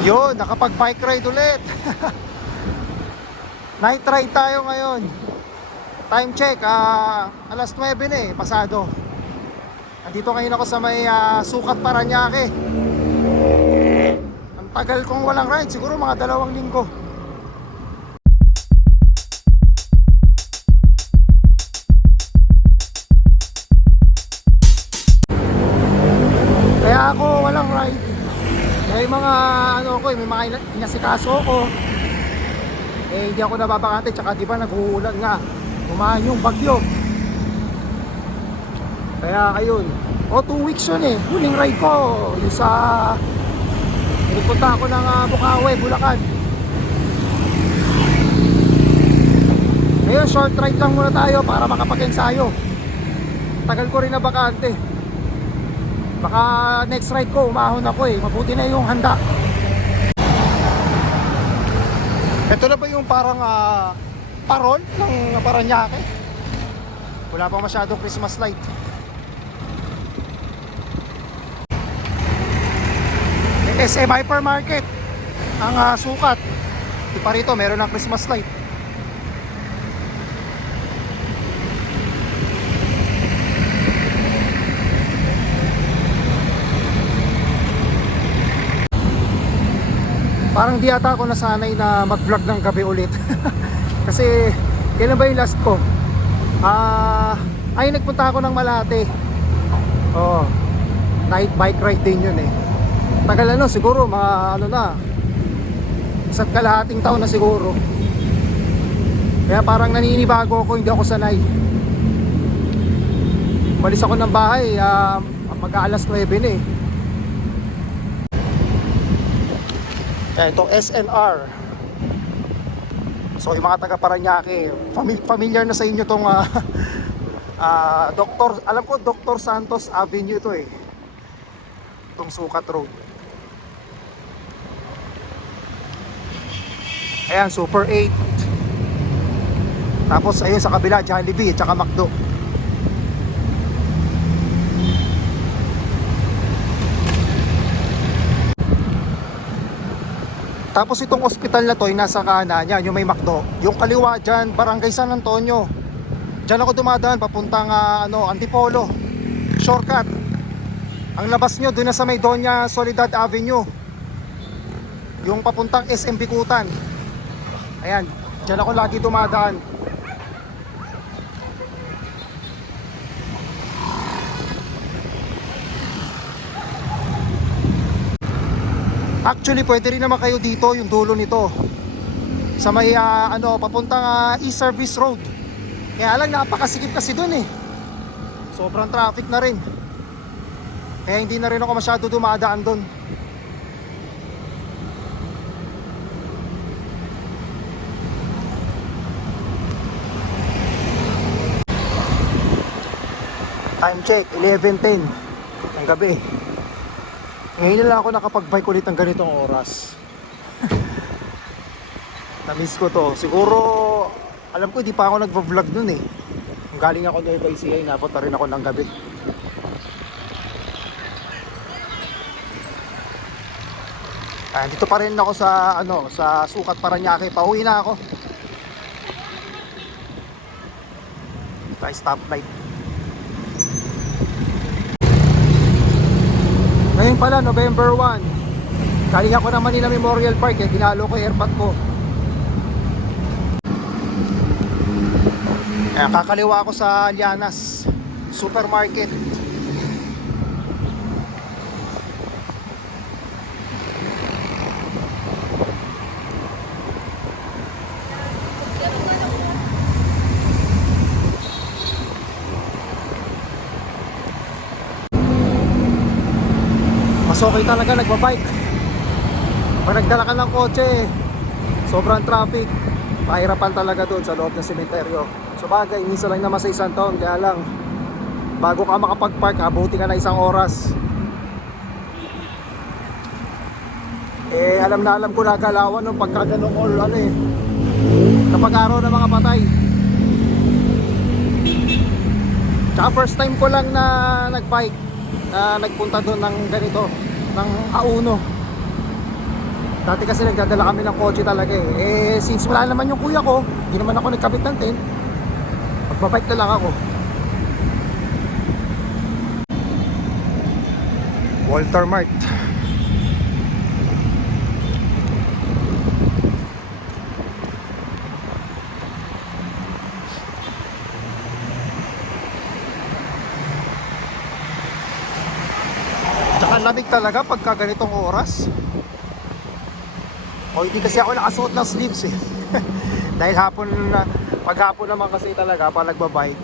Yun, nakapag bike ride ulit. Night ride tayo ngayon. Time check, alas 9 na eh, pasado. Andito ngayon ako sa may Sukat, Parañaque. Ang tagal kong walang ride, siguro mga 2 linggo. Kaya ako walang ride. May mga may mga inasikaso ko. Hindi ako nababakante, tsaka di ba nag-uulan nga. Kumain yung bagyo. Kaya ayun. 2 weeks yun eh. Huling ride ko. Yung sa Pinipunta ako ng Bukawi, Bulacan. Ngayon short ride lang muna tayo para makapag-ensayo. Tagal ko rin na bakante. Baka next ride ko umahon ako eh. Mabuti na yung handa. Ito na ba yung parang parol ng Parañaque? Wala pa masyadong Christmas light. SM Hypermarket ang Sukat. Di pa rito meron ng Christmas light. Parang di ata ako nasanay na mag-vlog ng gabi ulit. Kasi kailan ba yung last ko? Nagpunta ako ng Malate. Night bike ride din yun eh. Tagal siguro mga isa't kalahating taon na siguro. Kaya parang naninibago ako, hindi ako sanay. Balis ako ng bahay mag-aalas 9 na eh. Itong SNR. So yung mga taga Parañaque, familiar na sa inyo tong alam ko Dr. Santos Avenue to eh. Itong Sukat Road. Ayan, Super 8. Tapos ayun sa kabila, Jollibee at saka McDo. Tapos itong ospital na to, yung nasa kanan, yan, yung may McDo. Yung kaliwa dyan, Barangay San Antonio. Dyan ako dumadaan, papuntang Antipolo. Shortcut. Ang labas nyo, doon na sa may Doña Soledad Avenue. Yung papuntang SM Bikutan. Ayan, dyan ako lagi dumadaan. Actually, pwede rin naman kayo dito, yung dulo nito. Sa may, papuntang East Service Road. Kaya lang, napakasikip kasi dun eh. Sobrang traffic na rin. Kaya hindi na rin ako masyado dumadaan dun. Time check, 11:10 ng gabi. Ngayon na lang ako nakapag-bike ulit ng ganitong oras. Na-miss ko to. Siguro, alam ko hindi pa ako nagvo-vlog nun eh. Kung galing ako ng ICA, napunta rin ako ng gabi. Dito pa rin ako sa Sukat, Parañaque. Pauwi na ako. Tayo stoplight. Ngayon pala, November 1. Galing ako ng Manila Memorial Park dinalo ko yung airpot ko. Kakaliwa ako sa Lianas Supermarket. Mas okay talaga nagbabike. Pag nagdala ka ng kotse, sobrang traffic. Mahirapan talaga doon sa loob ng sementeryo. So bagay, minsan lang naman sa isang taon. Kaya lang, bago ka makapag-park, abuti ka na 1 oras. Alam na alam ko na galawan nung pagkaganong all kapag araw ng mga patay. Tsaka first time ko lang na nagbike, na nagpunta doon ng ganito, ng Auno. Dati kasi nagdadala kami ng kotse talaga eh. Since wala naman yung kuya ko, hindi naman ako nagkabit ng tent, magbabike na lang ako. Walter Mart. Tsaka lamig talaga pagka ganitong oras. O hindi kasi ako nakasuot ng sleeves eh. Dahil hapon na, pag hapon naman kasi talaga pag nagbabike,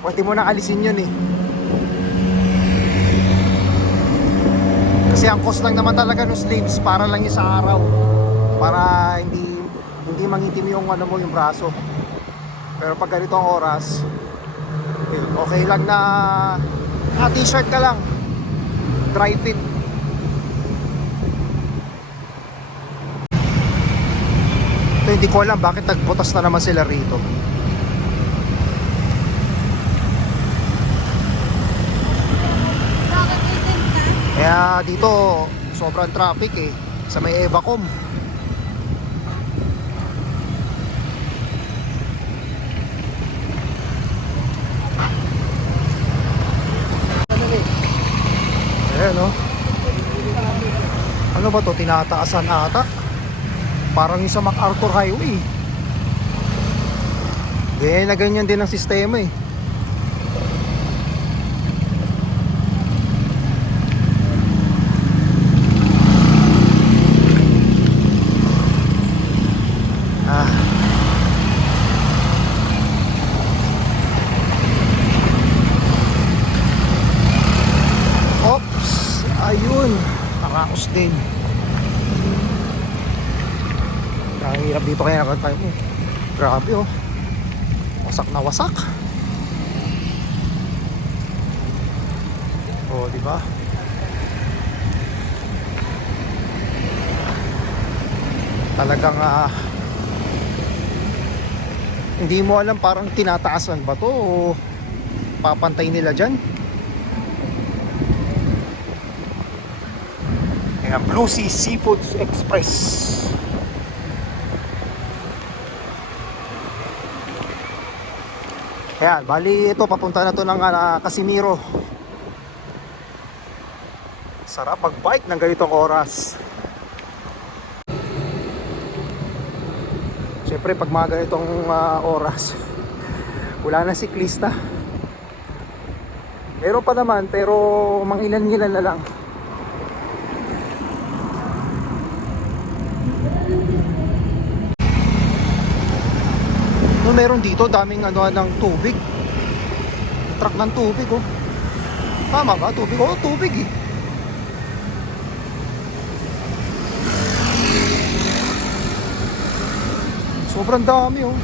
pwede mo na alisin yun eh. Kasi ang cost lang naman talaga ng sleeves para lang yung sa araw. Para hindi mangitim yung ano mo, yung braso. Pero pag ganito ang oras, okay lang na t-shirt ka lang. Dry fit. Ito, hindi ko alam bakit nagbutas na naman sila rito. Kaya dito sobrang traffic eh, sa may Evacom. Ayan o. Ano ba to? Tinataasan ata. Parang yung sa MacArthur Highway. Ganyan na ganyan din ang sistema eh. Oops, ayun, nakakos din. Nakahirap dito kaya nakatay mo. Grabe oh, wasak na wasak. Oh, di ba? Talagang hindi mo alam, parang tinataasan ba to o papantay nila dyan. Kaya Blue Sea Seafoods Express. Ayan, bali ito papunta na to ng Casimiro. Sarap mag-bike ng ganitong oras. Siyempre pag mga ganitong oras, wala na siklista. Meron pa naman pero mangilan-ngilan na lang. No, meron dito daming ng tubig. Truck ng tubig oh. Tama ba? Tubig? Oh, tubig eh. Sobrang dami oh.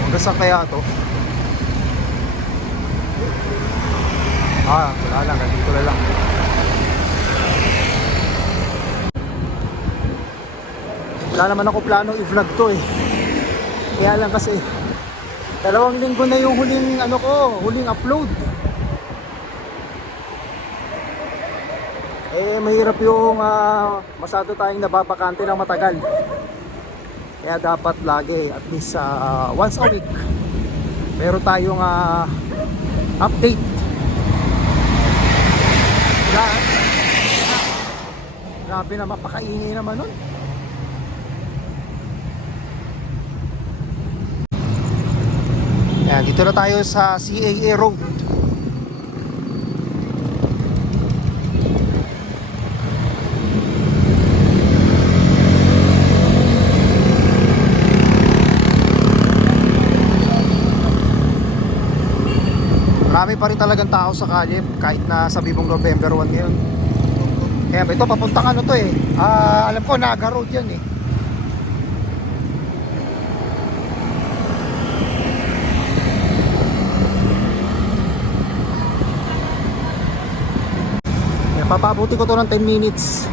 Hanggang saan kaya to? Wala lang, dito na lang. Wala naman ako plano i-vlog to eh. Kaya lang kasi 2 linggo na yung huling upload. Mahirap yung masyado tayong nababakante ng matagal. Kaya dapat lagi at least once a week meron tayong update. Grabe na, mapakaingay naman nun. Ayan, dito na tayo sa CAA Road. Marami pa rin talagang tao sa kalye kahit na sabi mong November 1 ngayon. Kaya ito papuntang ano to eh. Alam ko Naga Road yan eh. Papabuti ko to ng 10 minutes.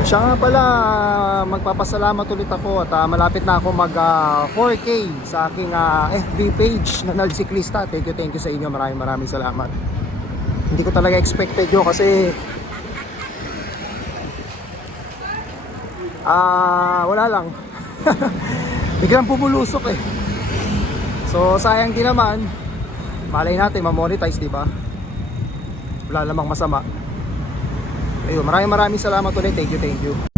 Siya nga pala, magpapasalamat ulit ako at malapit na ako mag 4K sa aking FB page na Nald Siklista. Thank you sa inyo. Maraming salamat. Hindi ko talaga expected yun kasi wala lang. Biglang bumulusok eh. So sayang din naman. Malay natin ma-monetize, di ba? Wala namang masama. Ayun, maraming salamat ulit. Thank you.